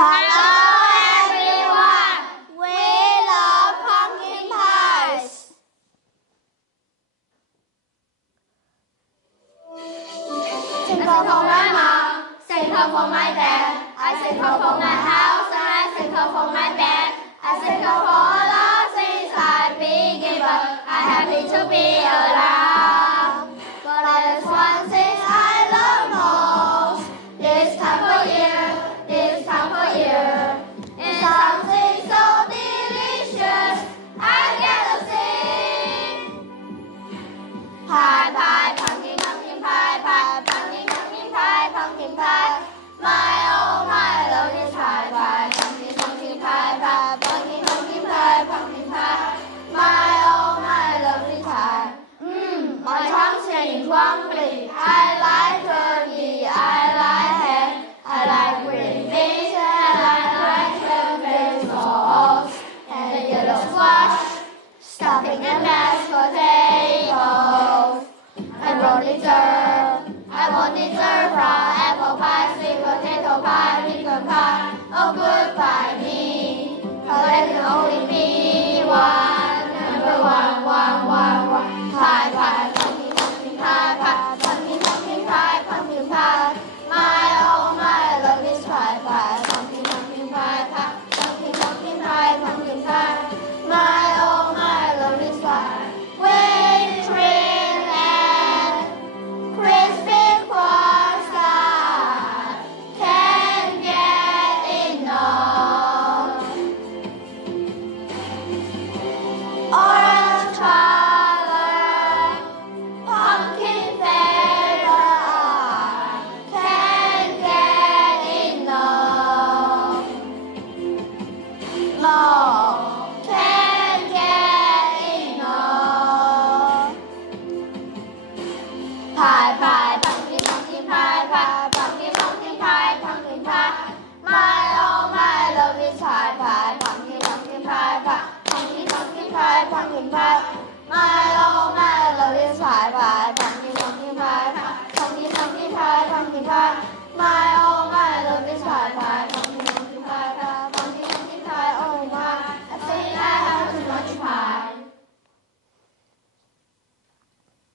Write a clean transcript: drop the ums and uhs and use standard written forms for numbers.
Hello everyone! We love pumpkin pies! Sing home for my mom, sing home for my dad. I sing home for my house and I sing home for my bed. I sing home for all the things I've been given. I'm happy to be around. But there's one thing I love most. This time for you, this time for you. It's something so delicious. I get to sing. Pie, pie, pumpkin, pumpkin pie, pie, pumpkin, pumpkin pie, pumpkin pie. My oh my, love this pie, pie, pumpkin, pumpkin pie, pie, pumpkin, pumpkin pie, pumpkin pie. My oh my, love this pie. My tongue's getting crumbly. I like turkey, I like ham, I like green beans, and I like cabbage sauce, and the yellow squash, stuffing and mashed potatoes. I want dessert from apple pie, sweet potato pie, pecan pie, oh goodbye me. But there can only be one, number one. Pie, pie, pumpkin, pumpkin pie, pie, pumpkin, pumpkin pie, pumpkin pie. My oh my, love this pie, pie, pumpkin, pumpkin pie, pie, pumpkin, pumpkin pie, pumpkin pie. My oh my, love this pie. With cream and crispy croissant, can't get enough. Orange color, pumpkin flavor, can't get enough. No, can't get enough. Pie, pie, pumpkin, pumpkin pie, pie, pumpkin, pumpkin pie, pumpkin pie. My oh my, love this pie, pie, pumpkin, pumpkin pie, pie, pumpkin, pumpkin pie, pumpkin pie.